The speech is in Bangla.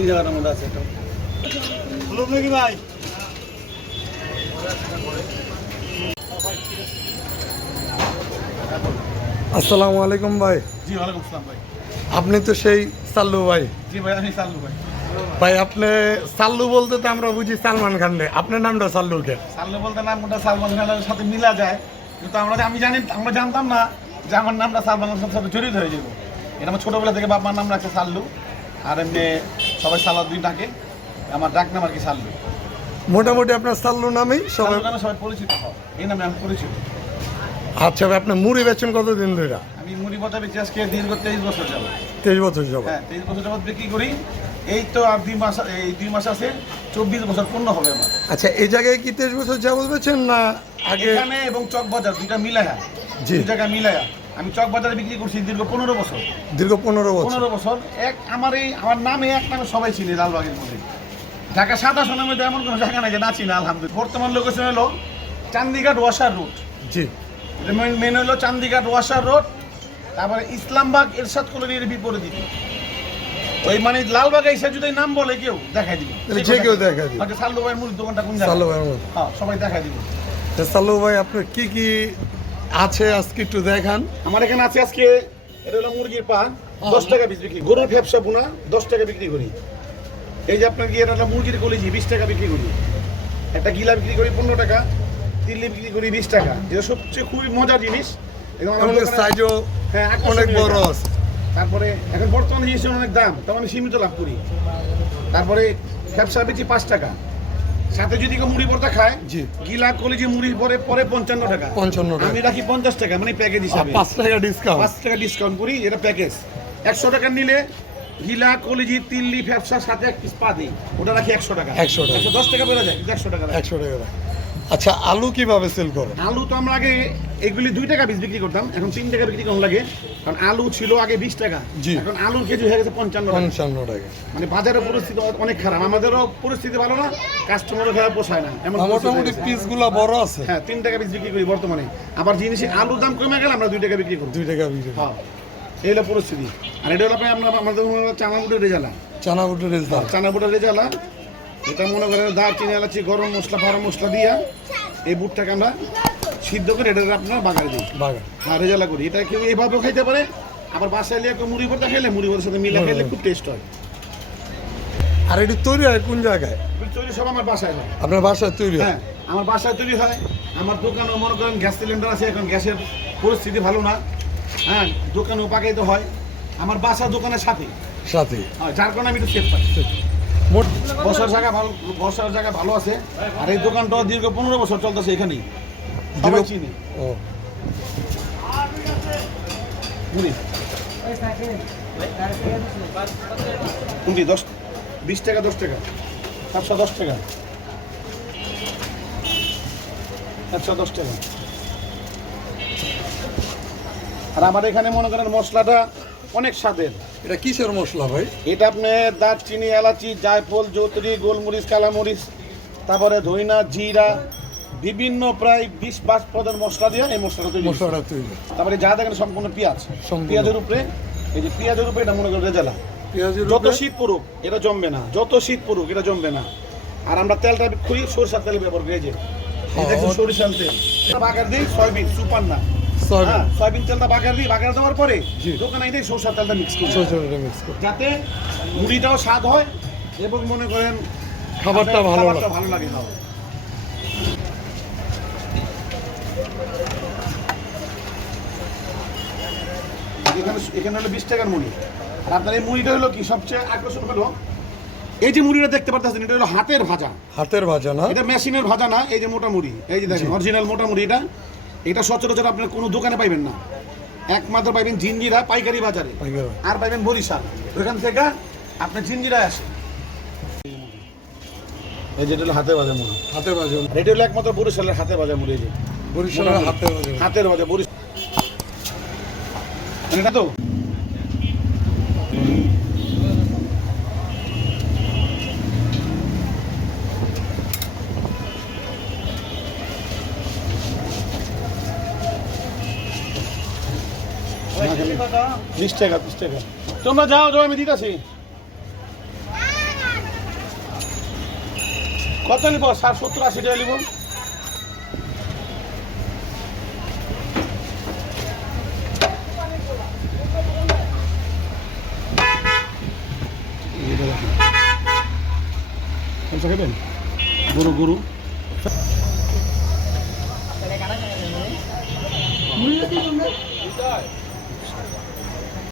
2 জায়গার মধ্যে আছে এটা হলো নাকি ভাই আসসালামু আলাইকুম ভাই। জি ওয়ালাইকুম আসসালাম ভাই। আপনি তো সেই সাল্লু ভাই। জি ভাই আমি সাল্লু ভাই। ভাই আপনি সাল্লু বলতে তো আমরা বুঝি সালমান খান রে, আপনার নামটা সাল্লু কে? সাল্লু বলতে নামটা সালমান খানের সাথে মিলা যায়, কিন্তু আমরা জানতাম না যে আমার নামটা সালমান খানের সাথে জড়িত হয়ে যাবো। এটা আমার ছোটবেলা থেকে বাবার নাম রাখছে সাল্লু, আর এমনি সবাই সালাউদ্দিন ডাকে, আমার ডাক নাম আর কি সাল্লু। মোটামুটি আপনার সাল্লু নামেই সবাই সবাই পরিচিত হয়, এই নামে আমি পরিচিত। আচ্ছা ভাই, আপনি মুড়ি বেচেন কতদিন ধরে? আমি মুড়ি বটা বেঁচে আজকে দীর্ঘ 23 বছর যাবো। 23 বছর যাবো? হ্যাঁ 23 বছর যাবত বিক্রি করি। এই তো আর 2 মাস আছে, 24 বছর পূর্ণ হবে আমার। আচ্ছা, এই জায়গায় কি 23 বছর যাবত বেচেন না আগে? এখানে এবং চকবাজার দুইটা মিলায়া, জি দুই জায়গা মিলায়া আমি চকবাজারে বিক্রি করছি দীর্ঘ 15 বছর। দীর্ঘ 15 বছর? 15 বছর। আমার নামে এক নামে সবাই চিনি লালবাগের মধ্যে। ঢাকা 27 মধ্যে এমন কোনো জায়গা নাই যে না চিনি আলহামদুলিল্লাহ। বর্তমান লোকেশন হলো চান্দিঘাট ওয়াসার রোড। জি, মেন হলো চান্দিঘাট ওয়াসার রোড, তারপরে ইসলামবাগ এরশাদ কলোনির বিপরীতে। ওই মানে লালবাগে এসে যদি নাম বলে কেউ দেখাই দিবে, যে কেউ দেখাই দিবে। আচ্ছা সাল্লু ভাইয়ের মুড়ির দোকানটা কোন জায়গায়? সাল্লু ভাই, হ্যাঁ সবাই দেখাই দিবে। সাল্লু ভাই আপনার কি কি আছে আজকে একটু দেখান। আমার এখানে আছে আজকে, এটা হলো মুরগির পা, 10 টাকা পিস বিক্রি। গরুর ফ্যাপসা বোনা 10 টাকা বিক্রি করি। এই যে আপনার কি এটা হলো মুরগির কলিজি 20 টাকা বিক্রি করি। একটা গিলা বিক্রি করি 15 টাকা, তিল্লি বিক্রি করি 20 টাকা। যেটা সবচেয়ে খুবই মজার জিনিস, এবং সাইজও অনেক বড় আছে। তারপরে এখন বর্তমান জিনিসের অনেক দাম, তখন আমি সীমিত লাভ করি। তারপরে ফ্যাপসা বেচি 5 টাকা, সাথে যদি কেউ মুড়ি পরোটা খায়, জি, গিলা কলিজি মুড়ি পরে 55 টাকা। 55 টাকা আমি রাখি 50 টাকা, মানে প্যাকেজ হিসাবে 5 টাকা ডিসকাউন্ট। 5 টাকা ডিসকাউন্ট করি, এটা প্যাকেজ। 100 টাকা নিলে গিলা কলিজি তিল্লি ফ্যাপসা সাথে এক পিস পা দিই, ওটা রাখি 100 টাকা। 100 টাকা 110 টাকা বেড়ে যায়, 100 টাকা। 100 টাকা। আচ্ছা, আলু কিভাবে সেল করেন? আলু তো আমরা আগে এগুলি 2 টাকা পিস বিক্রি করতাম, এখন 3 টাকা বিক্রি কম লাগে, কারণ আলু ছিল আগে 20 টাকা, এখন আলুর কেজি হয়ে গেছে 55 টাকা। মানে বাজারের পরিস্থিতি অনেক খারাপ, আমাদেরও পরিস্থিতি ভালো না, কাস্টমারও খারাপ, পোষায় না। মোটামুটি পিসগুলো বড় আছে। হ্যাঁ 3 টাকা পিস বিক্রি করি বর্তমানে। আবার জিনিসের আলুর দাম কমে গেলে আমরা 2 টাকা বিক্রি করি। 2 টাকা বিক্রি। হ্যাঁ এই হলো পরিস্থিতি। আর এটা হলো আমাদের চানাবুটের রেজালা। চানাবুটের রেজালা? চানাবুটের রেজালা, এটা মনে করেন দারচিনি এলাচি গরম মশলা ফারম মশলা দিয়া এই বুটটাকে আমরা সিদ্ধ করে এটা আপনার বাগারে দিই, হ্যাঁ রেজালা করি। এটা কেউ এইভাবেও খাইতে পারে, আবার বাসায় নিয়ে মুড়ি ভর্তা খাইলে মুড়ি ভর্তার সাথে মিলে খাইলে খুব টেস্ট হয়। আর এটা তৈরি হয় কোন জায়গায়? তৈরি সব আমার বাসায় হয়। আপনার বাসায় তৈরি হয়? হ্যাঁ আমার বাসায় তৈরি হয়। আমার দোকানেও মনে করেন গ্যাস সিলিন্ডার আছে, এখন গ্যাসের পরিস্থিতি ভালো না, হ্যাঁ দোকানেও পাকাইতে হয়। আমার বাসা দোকানের সাথে যার কারণে আমি একটু সেফ পাই। বসার জায়গা ভালো আছে, আর এই দোকানটা দীর্ঘ 15 বছর চলতেছে এখানেই, সবাই চিনি। কোনটি 20 টাকা 10 টাকা, 10 টাকা, 10 টাকা। আর আমার এখানে মনে করেন মশলাটা অনেক স্বাদের। এটা কিসের মশলা ভাই? এটা আপনার দারচিনি এলাচি জায়ফল জৌত্রি গোলমরিচ কালামরিচ, তারপরে ধইনা জিরা, বিভিন্ন প্রায় 20-22 পদের মশলা দিয়ে এই মশলাটা তৈরি। তারপরে যা দেখেন সম্পূর্ণ পেঁয়াজ, পেঁয়াজের উপরে, এই যে পেঁয়াজের উপরে এটা মনে করেন রেজালা। যত শীত পড়ুক এটা জমবে না, যত শীত পড়ুক এটা জমবে না। আর আমরা তেলটা খুবই সরিষার তেল ব্যবহার করি, এই যে দেখুন সরিষার তেল। বাগার দিই সয়াবিন সুপার না, সয়াবিন তেলটা বাগার দিই, বাগার দেওয়ার পরে দোকানে এনে সরষার তেলটা মিক্স করি, যাতে মুড়িটাও স্বাদ হয় এবং মনে করেন খাবারটা ভালো লাগে খাওয়া। এখানে হলো 20 টাকার মুড়ি। আর আপনার এই মুড়িটা হলো কি সবচেয়ে আকর্ষণ হলো, এই যে মুড়িটা দেখতে পাচ্ছেন এটা হলো হাতের ভাজা। হাতের ভাজা না, এটা মেশিনের ভাজা না। এই যে মোটা মুড়ি, এই যে দেখেন অরিজিনাল মোটা মুড়ি। এটা সচরাচর আপনার কোনো দোকানে পাইবেন না, একমাত্র পাইবেন জিঞ্জিরা পাইকারি বাজারে, আর পাইবেন বরিশাল। ওখান থেকে আপনার জিঞ্জিরায় আসে। এই যে এটা হলো হাতের ভাজা মুড়ি, হাতের ভাজা। এটা হলো একমাত্র বরিশালের হাতের ভাজা মুড়ি। এই যে বরিশালের হাতের ভাজা বরিশাল। এটা তো $20 তোমরা যাও, আমি দিতেছি। কত নিব? 60-70-80 টাকা নিব। খাবেন গরু গরু